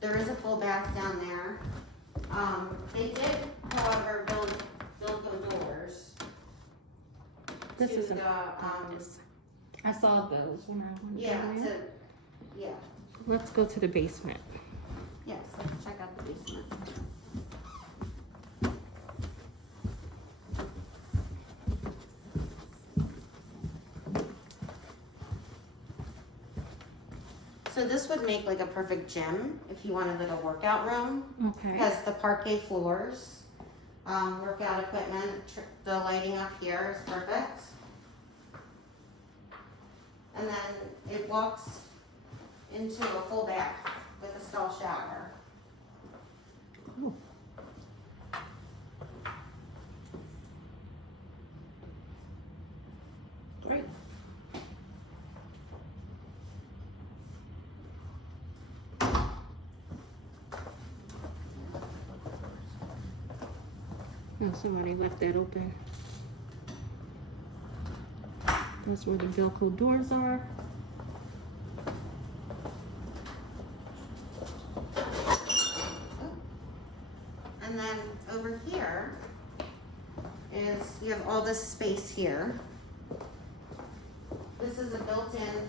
there is a full bath down there. They did, however, build the doors. This to is the, I saw those when I went yeah, down there. yeah. Let's go to the basement. Yes, let's check out the basement. So this would make like a perfect gym if you wanted like a workout room. Okay. It has the parquet floors, workout equipment, the lighting up here is perfect. And then it walks into a full bath with a stall shower. Oh. Great. Oh, somebody left that open. That's where the Velcro doors are. And then over here is, you have all this space here. This is a built-in